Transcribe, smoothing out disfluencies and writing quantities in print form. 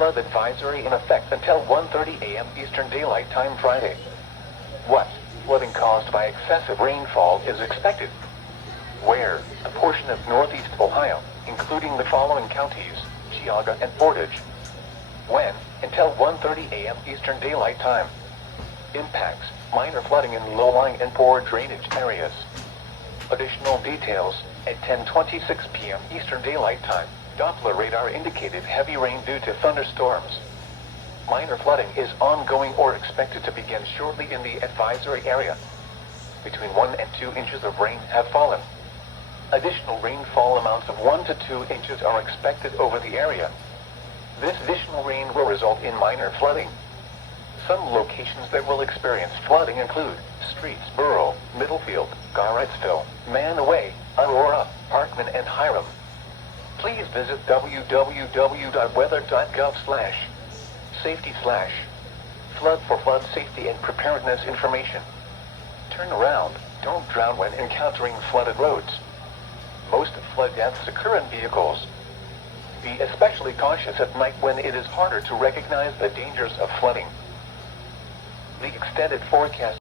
flood advisory in effect until 1:30 a.m. Eastern Daylight Time Friday. What flooding caused by excessive rainfall is expected? Where? A portion of northeast Ohio, including the following counties: Geauga and Portage. When? Until 1:30 a.m. Eastern Daylight Time. Impacts: minor flooding in low-lying and poor drainage areas. Additional details: at 10:26 p.m. Eastern Daylight Time, Doppler radar indicated heavy rain due to thunderstorms. Minor flooding is ongoing or expected to begin shortly in the advisory area. Between 1 and 2 inches of rain have fallen. Additional rainfall amounts of 1 to 2 inches are expected over the area. This additional rain will result in minor flooding. Some locations that will experience flooding include Streetsboro, Middlefield, Garrettsville, Manaway, Aurora, Parkman, and Hiram. Please visit www.weather.gov/safety/flood for flood safety and preparedness information. Turn around. Don't drown when encountering flooded roads. Most flood deaths occur in vehicles. Be especially cautious at night when it is harder to recognize the dangers of flooding. The extended forecast